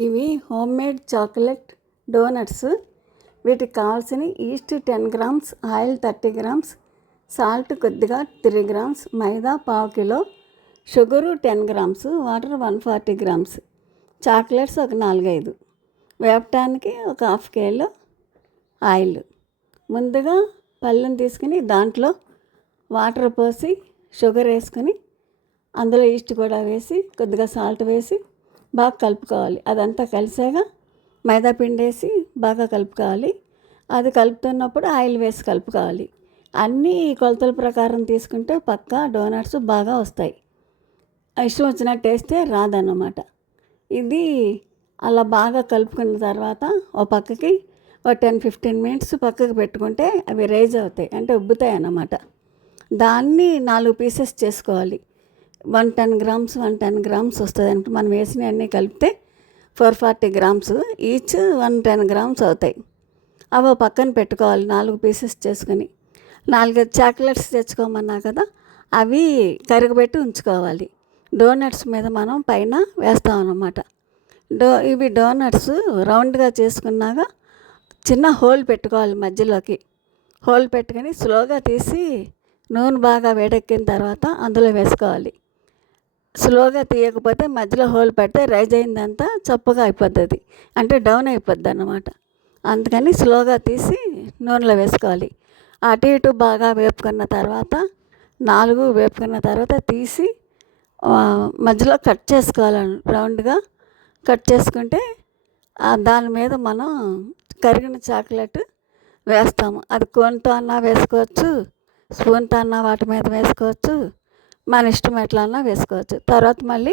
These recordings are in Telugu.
ఇవి హోమ్మేడ్ చాక్లెట్ డోనట్స్. వీటికి కావాల్సిన east 10 grams, oil 30 grams, salt కొద్దిగా 3 గ్రామ్స్, మైదా 1/2 kilo, sugar 10 grams, water 140 grams, chocolates ఒక 4-5, వేపటానికి ఒక 1/2 కిలో ఆయిల్. ముందుగా పళ్ళెం తీసుకుని దాంట్లో వాటర్ పోసి షుగర్ వేసుకొని అందులో ఈస్ట్ కూడా వేసి కొద్దిగా సాల్ట్ వేసి బాగా కలుపుకోవాలి. అదంతా కలిసాక మైదా పిండి వేసి బాగా కలుపుకోవాలి. అది కలుపుతున్నప్పుడు ఆయిల్ వేసి కలుపుకోవాలి. అన్నీ కొలతల ప్రకారం తీసుకుంటే పక్కా డోనట్స్ బాగా వస్తాయి. ఇష్టం వచ్చినట్టు వేస్తే రాదన్నమాట. ఇది అలా బాగా కలుపుకున్న తర్వాత ఓ పక్కకి 10-15 మినిట్స్ పక్కకు పెట్టుకుంటే అవి రైజ్ అవుతాయి, అంటే ఉబ్బుతాయి అన్నమాట. దాన్ని 4 పీసెస్ చేసుకోవాలి. 110 గ్రామ్స్ 110 గ్రామ్స్ వస్తుంది అంటే మనం వేసినవన్నీ కలిపితే 440 గ్రామ్స్, ఈచ్ 110 గ్రామ్స్ అవుతాయి. అవి పక్కన పెట్టుకోవాలి 4 పీసెస్ చేసుకుని. 4 చాక్లెట్స్ తెచ్చుకోమన్నా కదా, అవి కరిగబెట్టి ఉంచుకోవాలి. డోనట్స్ మీద మనం పైన వేస్తాం అన్నమాట. ఇవి డోనట్స్ రౌండ్గా చేసుకున్నాక చిన్న హోల్ పెట్టుకోవాలి మధ్యలోకి. హోల్ పెట్టుకొని స్లోగా తీసి నూనె బాగా వేడెక్కిన తర్వాత అందులో వేసుకోవాలి. స్లోగా తీయకపోతే మధ్యలో హోల్ పెడితే రైజ్ అయిందంతా చప్పగా అయిపోతుంది, అంటే డౌన్ అయిపోద్ది అన్నమాట. అందుకని స్లోగా తీసి నూనెలో వేసుకోవాలి. అటు ఇటు బాగా వేపుకున్న తర్వాత 4 వేపుకున్న తర్వాత తీసి మధ్యలో కట్ చేసుకోవాలి. రౌండ్గా కట్ చేసుకుంటే దాని మీద మనం కరిగిన చాక్లెట్ వేస్తాము. అది కోన్తో అన్నా వేసుకోవచ్చు, స్పూన్తో అన్నా వాటి మీద వేసుకోవచ్చు, మన ఇష్టం ఎట్లా అన్నా వేసుకోవచ్చు. తర్వాత మళ్ళీ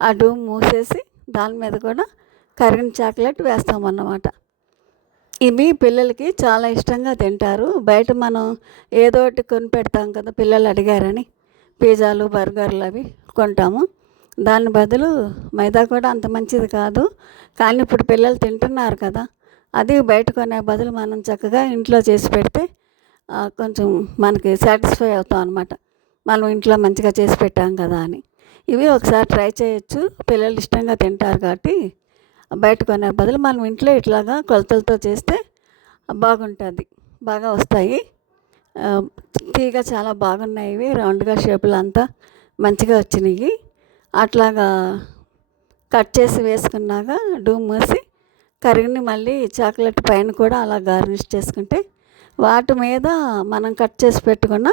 ఆ డూమ్ మూసేసి దాని మీద కూడా కరిగిన చాక్లెట్ వేస్తామన్నమాట. ఇవి పిల్లలకి చాలా ఇష్టంగా తింటారు. బయట మనం ఏదో ఒకటి కొని పెడతాం కదా, పిల్లలు అడిగారని పిజ్జాలు బర్గర్లు అవి కొంటాము. దాని బదులు మైదా కూడా అంత మంచిది కాదు, కానీ ఇప్పుడు పిల్లలు తింటున్నారు కదా, అది బయట కొనే బదులు మనం చక్కగా ఇంట్లో చేసి పెడితే కొంచెం మనకి సాటిస్ఫై అవుతాం అనమాట. మనం ఇంట్లో మంచిగా చేసి పెట్టాం కదా అని. ఇవి ఒకసారి ట్రై చేయొచ్చు, పిల్లలు ఇష్టంగా తింటారు కాబట్టి. బయట కొనే బదులు మనం ఇంట్లో ఇట్లాగా కొలతలతో చేస్తే బాగుంటుంది, బాగా వస్తాయి. తీగ చాలా బాగున్నాయి. ఇవి రౌండ్గా షేపులు అంతా మంచిగా వచ్చినాయి. అట్లాగా కట్ చేసి వేసుకున్నాక డూమ్ మూసి కరిగిని మళ్ళీ చాక్లెట్ పైన కూడా అలా గార్నిష్ చేసుకుంటే వాటి మీద మనం కట్ చేసి పెట్టుకున్న